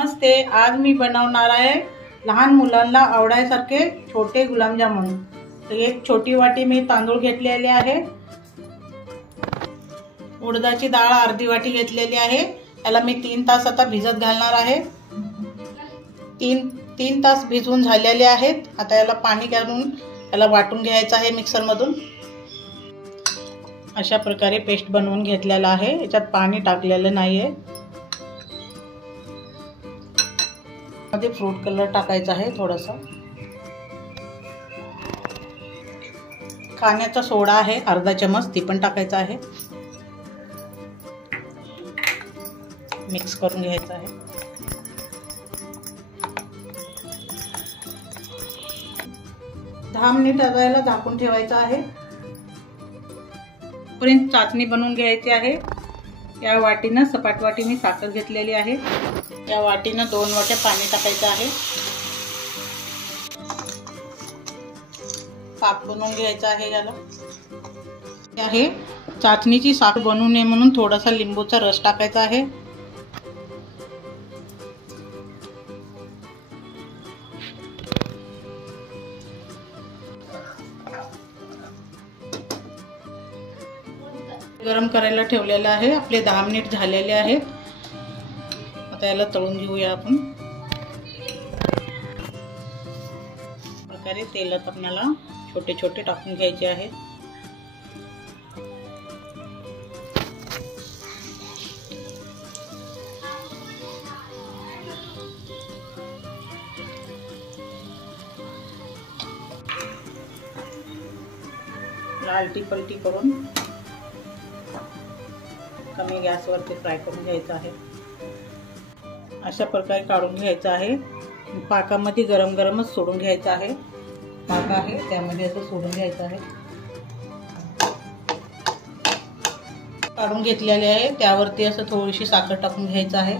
नमस्ते, आज मी बनवणार आहे लहान मुलांना आवडायसारखे छोटे गुलाबजामुन। तर एक छोटी वाटी मी तांदूळ घेतलेले आहे, उडदाची डाळ अर्धी वाटी घेतलेली आहे। याला मी 3 तास आता भिजत घालणार आहे। 3 तास भिजवून झालेले आहेत। आता याला पाणी घालून याला वाटून घ्यायचं आहे मिक्सर मधून। अशा प्रकारे पेस्ट बनवून घेतलेला आहे, याच्यात पाणी टाकलेलं नाहीये। मध्ये फ्रूट कलर टाकायचा आहे थोडासा, खाण्याचा सोडा आहे अर्धा चमच, ती पण टाकायचा आहे। मिक्स करून घ्यायचा आहे। दहा मिनिट याला झाकून ठेवायचं आहे। पर्यंत चाचणी बनवून घ्यायची आहे। या वाटीनं सपाट वाटीने साखर घेतलेली आहे। या वाटीनं 2 वाट्या पाणी टाकायचं आहे। पाक बनवून घ्यायचा आहे याला। आहे चाचणीची साखर बनवू नये म्हणून थोडासा लिंबूचा रस टाकायचा आहे। गरम करायला ठेवलेलं आहे। आपले 10 मिनिट झालेले आहेत। आता याला तळून घेऊया आपण। प्रकारे तेलात आपल्याला छोटे छोटे टाकून घ्यायचे आहेत। आलटी पलटी करून कमी गॅसवरती फ्राय करून घ्यायचं आहे। अशा प्रकारे काढून घ्यायचं आहे। पाकामध्ये गरम गरमच सोडून घ्यायचं आहे। पाक आहे त्यामध्ये असं सोडून घ्यायचं आहे। काढून घेतलेले आहे, त्यावरती असं थोडीशी साखर टाकून घ्यायचं आहे।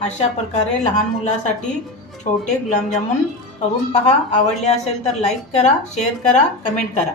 अशा प्रकारे लहान मुलांसाठी छोटे गुलाबजामुन करून पहा। आवडले असेल तर लाईक करा, शेअर करा, कमेंट करा।